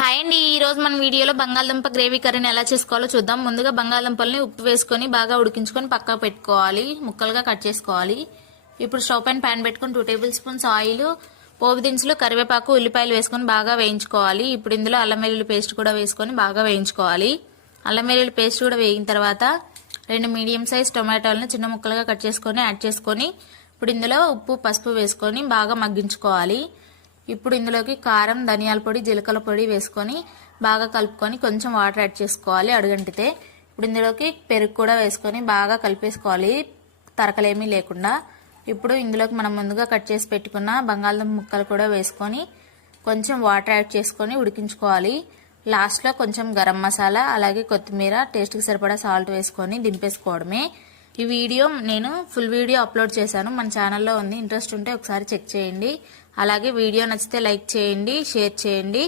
Hi అండి, ఈ రోజు మన వీడియోలో బంగాళదుంప గ్రేవీ కర్రీని ఎలా చేసుకోవాలో చూద్దాం. ముందుగా బంగాళదుంపల్ని ఉప్పు వేసుకొని బాగా ఉడికించుకొని పక్కకు పెట్టుకోవాలి, ముక్కలుగా కట్ చేసుకోవాలి. ఇప్పుడు స్టవ్ పైన ప్యాన్ పెట్టుకొని 2 టేబుల్ స్పూన్స్ ఆయిల్, పోపు దినుసులు, కరివేపాకు, ఉల్లిపాయలు వేసుకొని బాగా వేయించుకోవాలి. ఇప్పుడు ఇందులో అల్లం వెల్లుల్లి పేస్ట్ కూడా వేసుకొని బాగా వేయించుకోవాలి. అల్లం వెల్లుల్లి పేస్ట్ కూడా వేగిన తర్వాత 2 మీడియం సైజ్ టొమాటోలను చిన్న ముక్కలుగా కట్ చేసుకొని యాడ్ చేసుకొని ఇప్పుడు ఇందులో ఉప్పు, పసుపు వేసుకొని బాగా మగ్గించుకోవాలి. ఇప్పుడు ఇందులోకి కారం, ధనియాల పొడి, జీలకర్ర పొడి వేసుకొని బాగా కలుపుకొని కొంచెం వాటర్ యాడ్ చేసుకోవాలి అడుగంటితే. ఇప్పుడు ఇందులోకి పెరుగు కూడా వేసుకొని బాగా కలిపేసుకోవాలి, తరకలేమీ లేకుండా. ఇప్పుడు ఇందులోకి మనం ముందుగా కట్ చేసి పెట్టుకున్న బంగాళదుంప ముక్కలు కూడా వేసుకొని కొంచెం వాటర్ యాడ్ చేసుకొని ఉడికించుకోవాలి. లాస్ట్లో కొంచెం గరం మసాలా, అలాగే కొత్తిమీర, టేస్ట్కి సరిపడా సాల్ట్ వేసుకొని దింపేసుకోవడమే. ఈ వీడియో నేను ఫుల్ వీడియో అప్లోడ్ చేశాను, మన ఛానల్లో ఉంది. ఇంట్రెస్ట్ ఉంటే ఒకసారి చెక్ చేయండి. అలాగే వీడియో నచ్చితే లైక్ చేయండి, షేర్ చేయండి.